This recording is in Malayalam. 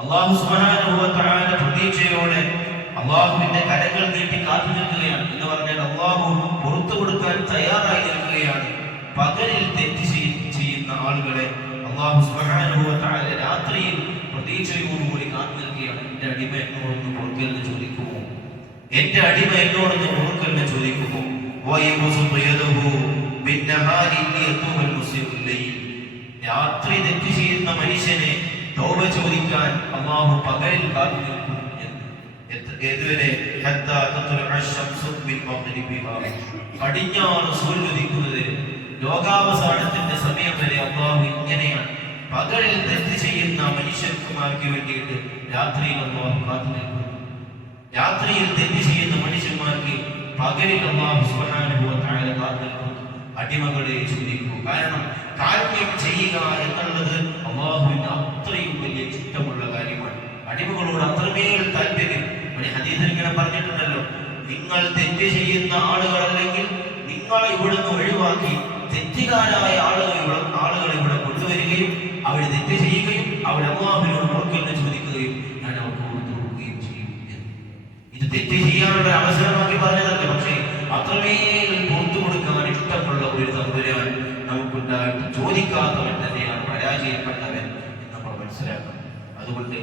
അല്ലാഹു സുബ്ഹാനഹു വ തആല പ്രതീക്ഷയോടെ അല്ലാഹുവിന്റെ കരങ്ങൾ നീട്ടി കാത്തു നിൽക്കുകയാണ് എന്ന് പറഞ്ഞാൽ അല്ലാഹു പുറത്തു കൊടുക്കാൻ തയ്യാറായി നിൽക്കുകയാണ്. പകലിൽ തെറ്റ് ചെയ്യുന്ന ആളുകളെ അല്ലാഹു സുബ്ഹാനഹു വ തആല രാത്രിയിൽ പ്രതീക്ഷയോടുകൂടി കാത്തു നിൽക്കുകയാണ്. എന്റെ അടിമ എന്നോടൊന്ന് പൊറുക്കലിന് ചോദിക്കുമോ, എന്റെ അടിമ എന്നോടൊന്ന് പൊറുക്കലിന് ചോദിക്കുമോ. രാത്രി തെറ്റ് ചെയ്യുന്ന മനുഷ്യനെ തൗബ ചോദിക്കാൻ അല്ലാഹു പകലിൽ കാത്തു നിൽക്കും. ഏതുവരെ? പടിഞ്ഞാറ് സൂര്യോദിക്കുന്നത് ലോകാവസാനത്തിന്റെ സമയം വരെ അല്ലാഹു ഇങ്ങനെയാണ്. പകലിൽ തെറ്റ് ചെയ്യുന്ന മനുഷ്യന്മാർക്ക് വേണ്ടിയിട്ട് രാത്രിയിൽ അല്ലാഹു കാത്തു നിൽക്കും. രാത്രിയിൽ തെറ്റ് ചെയ്യുന്ന മനുഷ്യന്മാർക്ക് പകലിൽ അല്ലാഹു സുബ്ഹാനഹു വ തആല കാത്തു നിൽക്കും. അടിമകളെ ചോദിക്കൂ. കാരണം കാരുണ്യം ചെയ്യുക എന്നുള്ളത് അല്ലാഹുവിന് അത്രയും വലിയ ഇഷ്ടമുള്ള കാര്യമാണ്. അടിമകളോട് അത്രമേൽ താല്പര്യം. ഹദീസിൽ ഇങ്ങനെ പറഞ്ഞിട്ടുണ്ടല്ലോ, നിങ്ങൾ തെറ്റ് ചെയ്യുന്ന ആളുകളല്ലെങ്കിൽ നിങ്ങളെ ഇവിടുന്ന് ഒഴിവാക്കി തെറ്റുകാരായ ആളുകളെ ഇവിടെ കൊണ്ടുവരികയും അവർ തെറ്റ് ചെയ്യുകയും അവർ അല്ലാഹുവിനോട് പൊറുക്കലിനെ ചോദിക്കുകയും ഞാൻ അവർക്ക് പുറത്തു കൊടുക്കുകയും ചെയ്യും. ഇത് തെറ്റ് ചെയ്യാനുള്ള അവസരമാക്കി പറഞ്ഞതല്ല, പക്ഷേ അത്രമേൽ പുറത്തു കൊടുക്കാൻ ഇഷ്ടമുള്ള ഒരു തമ്പുരാൻ നമുക്കുണ്ടായിട്ട് ചോദിക്കാത്തവൻ തന്നെയാണ് പരാജയപ്പെട്ടവൻ എന്ന് നമ്മൾ മനസ്സിലാക്കണം. അതുകൊണ്ട്